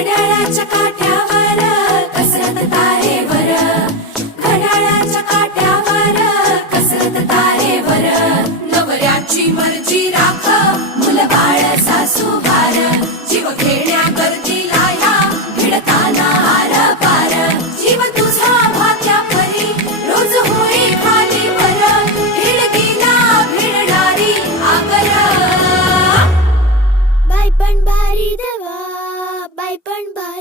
घड्याळाच्या काठ्यावर कसरत तारेवर, घड्याळाच्या काठ्यावर कसरत तारेवर. नवऱ्याची मर्जी राख, मुलबाळ सासू भार, जीव घेण्या गर्दीला या भिडताना आर पार. जीव तुझा भात्या परी रोज होई खाली वर, भिडकीला भिडणारी आकर. बाई पण भारी देवा, बाई पण भारी.